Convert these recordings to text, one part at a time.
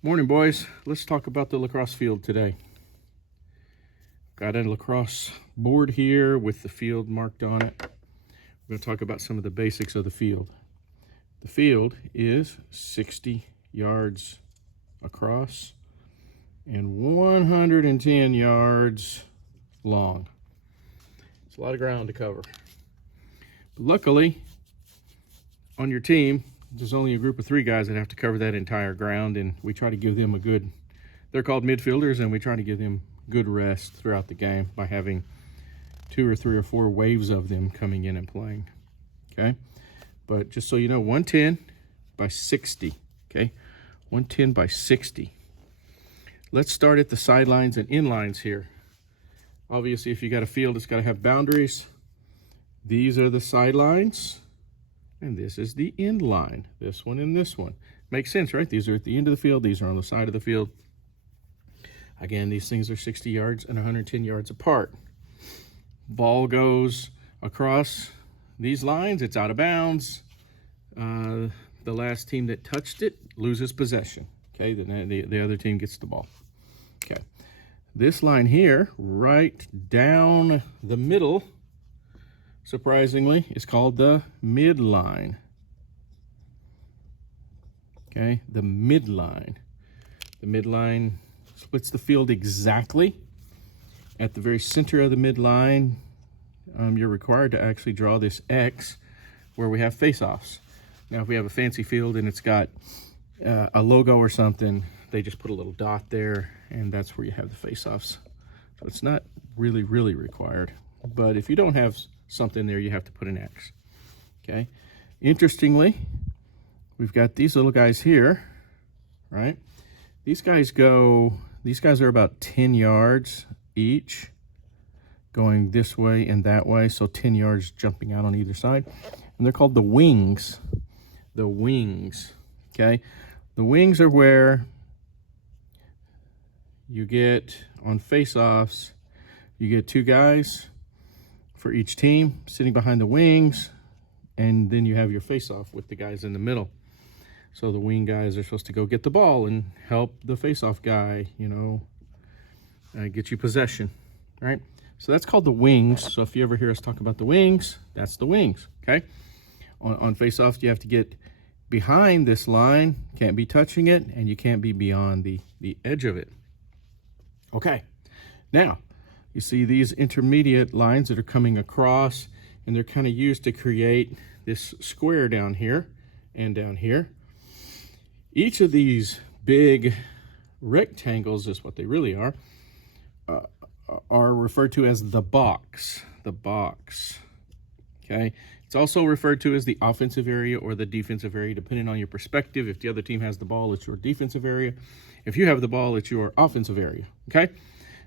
Morning, boys. Let's talk about the lacrosse field today. Got a lacrosse board here with the field marked on it. We're going to talk about some of the basics of the field. The field is 60 yards across and 110 yards long. It's a lot of ground to cover. But luckily, on your team, there's only a group of 3 guys that have to cover that entire ground, and we try to give them they're called midfielders, and we try to give them good rest throughout the game by having 2 or 3 or 4 waves of them coming in and playing. Okay, but just so you know, 110 by 60. Okay, 110 by 60. Let's start at the sidelines and inlines here. Obviously, if you got a field, it's got to have boundaries. These are the sidelines, and this is the end line. This one and this one. Makes sense, right? These are at the end of the field. These are on the side of the field. Again, these things are 60 yards and 110 yards apart. Ball goes across these lines. It's out of bounds. The last team that touched it loses possession. Okay, then the other team gets the ball. Okay, this line here, right down the middle, surprisingly, is called the midline. Okay, the midline. The midline splits the field exactly. At the very center of the midline, you're required to actually draw this X where we have face-offs. Now, if we have a fancy field and it's got a logo or something, they just put a little dot there, and that's where you have the face-offs. So it's not really required. But if you don't have something there, you have to put an X. Okay. Interestingly, we've got these little guys here, right? These guys are about 10 yards each, going this way and that way, so 10 yards jumping out on either side. And they're called the wings. The wings, okay? The wings are where you get, on face-offs, you get 2 guys for each team sitting behind the wings, and then you have your face-off with the guys in the middle. So the wing guys are supposed to go get the ball and help the face-off guy, get you possession, right? So that's called the wings. So if you ever hear us talk about the wings, that's the wings, okay? On face-off, you have to get behind this line, can't be touching it, and you can't be beyond the edge of it. Okay, now, you see these intermediate lines that are coming across, and they're kind of used to create this square down here and down here. Each of these big rectangles is what they really are referred to as the box. The box, okay? It's also referred to as the offensive area or the defensive area, depending on your perspective. If the other team has the ball, it's your defensive area. If you have the ball, it's your offensive area, okay?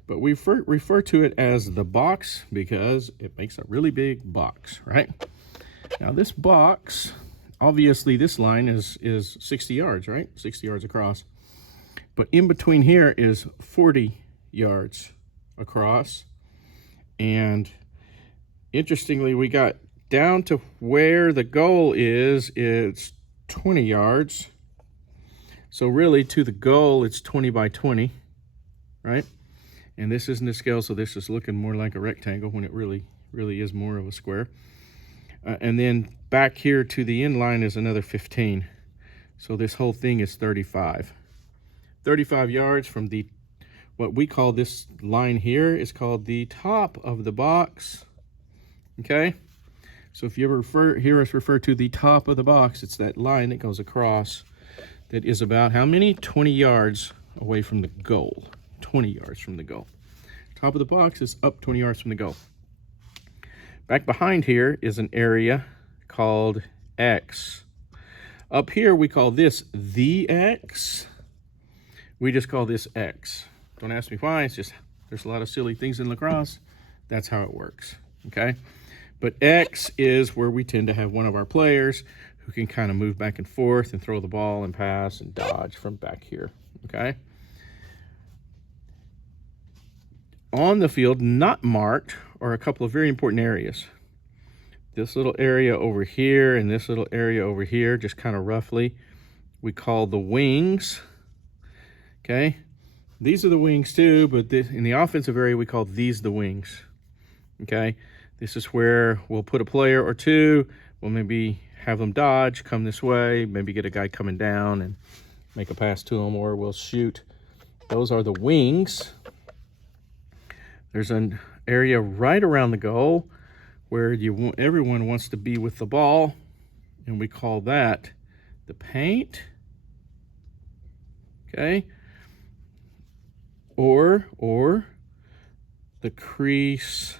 But we refer to it as the box because it makes a really big box, right? Now this box, obviously this line is 60 yards, right? 60 yards across. But in between here is 40 yards across. And interestingly, we got down to where the goal is, it's 20 yards. So really to the goal, it's 20 by 20, right? And this isn't a scale, so this is looking more like a rectangle when it really is more of a square. And then back here to the end line is another 15. So this whole thing is 35. 35 yards from what we call this line here is called the top of the box. Okay? So if you ever hear us refer to the top of the box, it's that line that goes across that is about how many? 20 yards away from the goal. 20 yards from the goal. Top of the box is up 20 yards from the goal. Back behind here is an area called X. Up here we call this the X. We just call this X. Don't ask me why, it's just there's a lot of silly things in lacrosse. That's how it works, okay? But X is where we tend to have one of our players who can kind of move back and forth and throw the ball and pass and dodge from back here, okay? On the field, not marked, are a couple of very important areas. This little area over here and this little area over here, just kind of roughly, we call the wings. Okay, these are the wings too, but in the offensive area, we call these the wings. Okay, this is where we'll put a player or two. We'll maybe have them dodge, come this way, maybe get a guy coming down and make a pass to him, or we'll shoot. Those are the wings. There's an area right around the goal where everyone wants to be with the ball, and we call that the paint. Okay, or the crease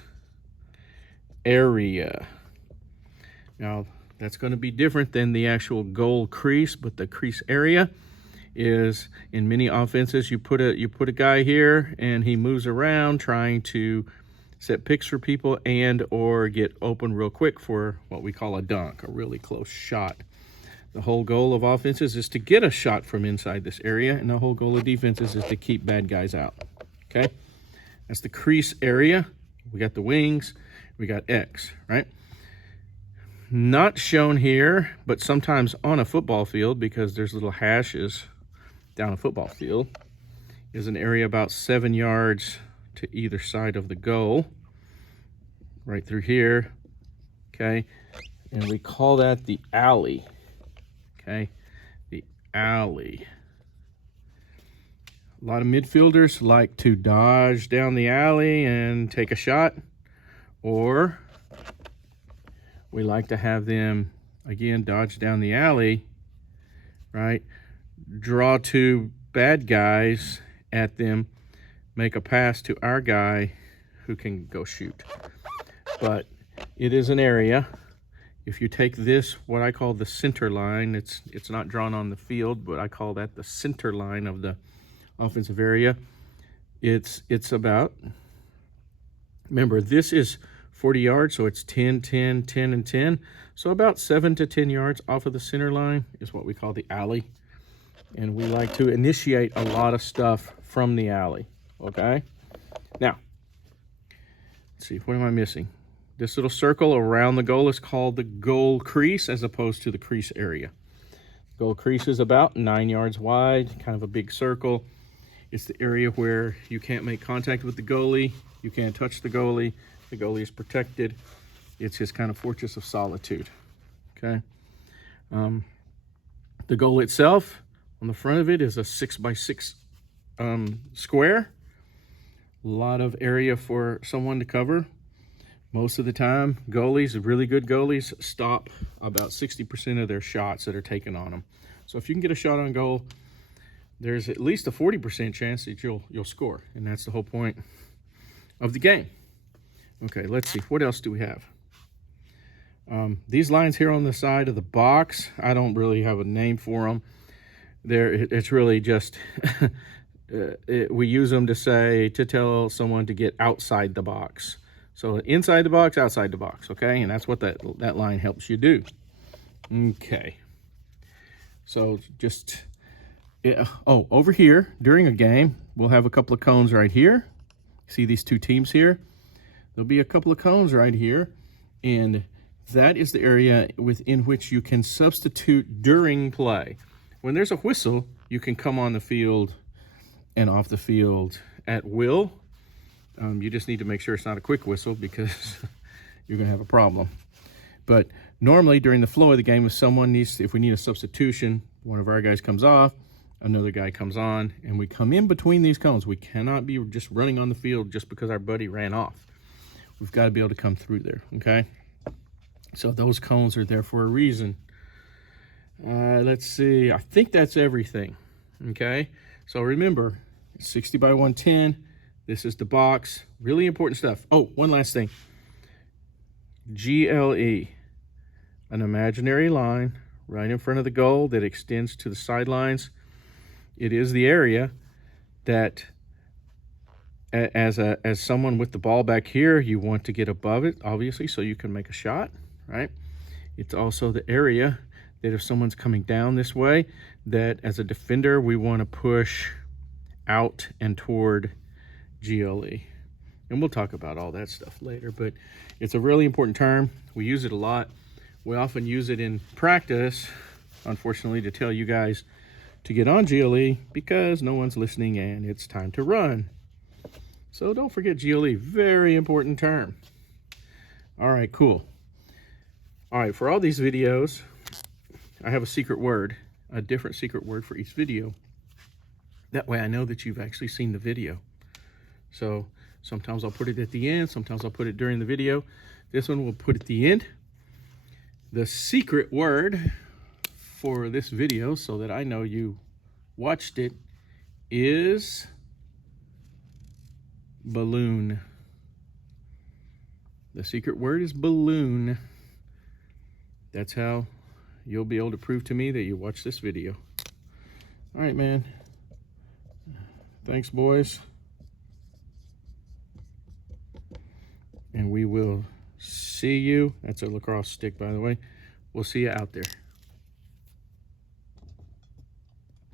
area. Now that's going to be different than the actual goal crease, but the crease area is, in many offenses, you put a guy here and he moves around trying to set picks for people and or get open real quick for what we call a dunk, a really close shot. The whole goal of offenses is to get a shot from inside this area, and the whole goal of defenses is to keep bad guys out. Okay, that's the crease area. We got the wings, we got X, right? Not shown here, but sometimes on a football field, because there's little hashes down a football field, is an area about 7 yards to either side of the goal, right through here. Okay, and we call that the alley. Okay, the alley. A lot of midfielders like to dodge down the alley and take a shot, or we like to have them, again, dodge down the alley, right? Draw two bad guys at them, make a pass to our guy who can go shoot. But it is an area. If you take this, what I call the center line, it's not drawn on the field, but I call that the center line of the offensive area. It's about, remember, this is 40 yards, so it's 10, 10, 10, and 10. So about 7 to 10 yards off of the center line is what we call the alley. And we like to initiate a lot of stuff from the alley, okay? Now, let's see, what am I missing? This little circle around the goal is called the goal crease as opposed to the crease area. Goal crease is about 9 yards wide, kind of a big circle. It's the area where you can't make contact with the goalie, you can't touch the goalie is protected. It's his kind of fortress of solitude, okay? The goal itself, on the front of it, is a 6x6 square. A lot of area for someone to cover. Most of the time, goalies, really good goalies, stop about 60% of their shots that are taken on them. So if you can get a shot on goal, there's at least a 40% chance that you'll score, and that's the whole point of the game. Okay, let's see, what else do we have? These lines here on the side of the box, I don't really have a name for them. It's really just we use them to tell someone to get outside the box. So inside the box, outside the box, okay? And that's what that line helps you do. Okay. So just, over here, during a game, we'll have a couple of cones right here. See these two teams here? There'll be a couple of cones right here. And that is the area within which you can substitute during play. When there's a whistle, you can come on the field and off the field at will. You just need to make sure it's not a quick whistle, because you're going to have a problem. But normally during the flow of the game, if we need a substitution, one of our guys comes off, another guy comes on, and we come in between these cones. We cannot be just running on the field just because our buddy ran off. We've got to be able to come through there, okay? So those cones are there for a reason. Let's see. I think that's everything, okay? So remember, 60 by 110. This is the box. Really important stuff. Oh, one last thing. GLE, an imaginary line right in front of the goal that extends to the sidelines. It is the area that, as someone with the ball back here, you want to get above it, obviously, so you can make a shot, right? It's also the area that if someone's coming down this way, that as a defender, we want to push out and toward GLE. And we'll talk about all that stuff later, but it's a really important term. We use it a lot. We often use it in practice, unfortunately, to tell you guys to get on GLE because no one's listening and it's time to run. So don't forget GLE, very important term. All right, cool. All right, for all these videos, I have a secret word, a different secret word for each video. That way I know that you've actually seen the video. So sometimes I'll put it at the end, sometimes I'll put it during the video. This one we'll put at the end. The secret word for this video, so that I know you watched it, is balloon. The secret word is balloon. That's how you'll be able to prove to me that you watched this video. All right, man. Thanks, boys. And we will see you. That's a lacrosse stick, by the way. We'll see you out there.